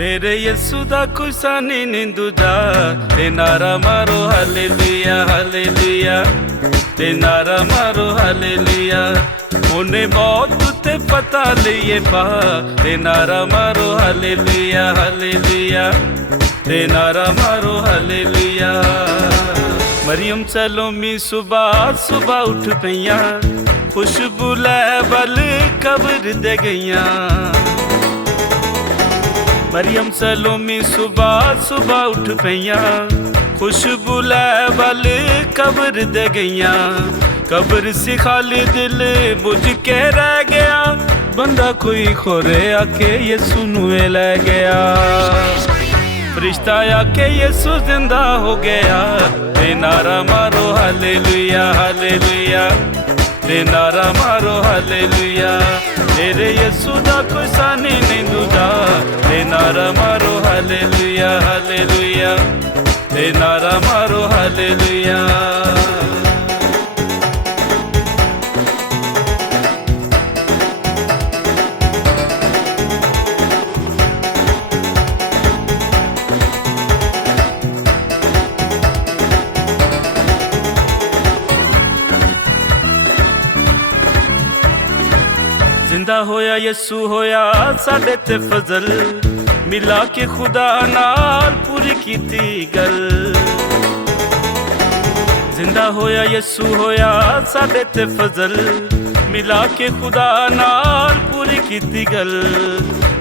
मेरे यीशु दा कोई सानी नी दूजा ते नारा मारो हालेलुया हालेलुया ते नारा मारो हालेलुया उन्हें मौत ते पता लिए पा ते नारा मारो हालेलुया हालेलुया ते नारा मारो हालेलुया। मरियम सलोमी सुबह सुबह उठ पईया खुशबू लै बल कब्र दे गईया। मरियम सलोमी सुबह सुबह उठ पईया खुशबू लै बल कब्र दे गईया। कब्र से खाली दिल बुझ के रह गया बंदा कोई खोरे आके यीशु नुए ले गया। फरिश्ता आके यीशु जिंदा हो गया ते नारा मारो हालेलुया हालेलुया ते नारा मारो हालेलुया। तेरे यीशु दा कोई सानी नहीं दूजा ते नारा मारो हालेलुया हालेलुया ते नारा मारो हालेलुया। जिंदा होया यीशु होया साडे ते फजल मिला के खुदा नाल पूरी कीती गल। जिंदा होया यीशु होया साडे ते फजल मिला के खुदा नाल पूरी कीती गल।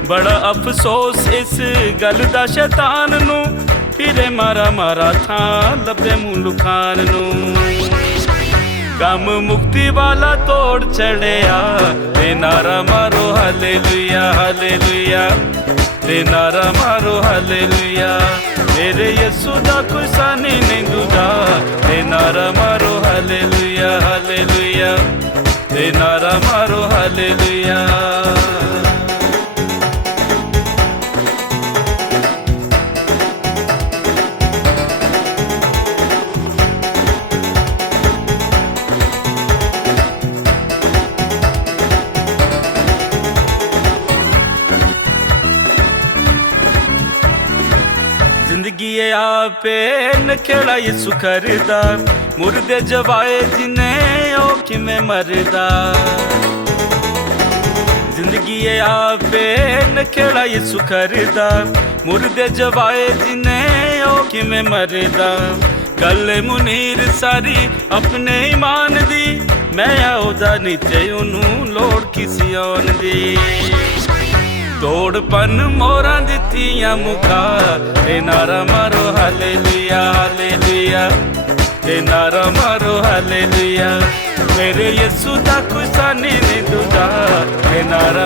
बड़ा अफसोस इस गल दा शैतान नू फिरे मारा मारा था लबे मुंह खान नू। गम मुक्ति वाला तोड़ चढ़िया ते नारा मारो हालेलुया हालेलुया ते नारा मारो हालेलुया। मेरे यीशु दा कोई सानी नहीं दूजा ते नारा मारो हालेलुया हालेलुया ते नारा मारो हालेलुया। जिंदगी आपे नखेड़ा यीशु करदा मुर्दे जवाए जिन्हें ओ किमें मरदा। जिंदगी आपे नखेड़ा यीशु करदा मुर्दे जवाए जिन्हें ओ किमें मरदा। गल मुनीर सारी अपने ईमान दी मैं ओदा नीचे ओनू लोड़ किसी आन दी। तोड़पन मोरा दित्तियां मुखा ते नारा मारो हालेलुया हालेलुया ते नारा मारो हालेलुया। मेरे यीशु दा कोई सानी नहीं दूजा ते नारा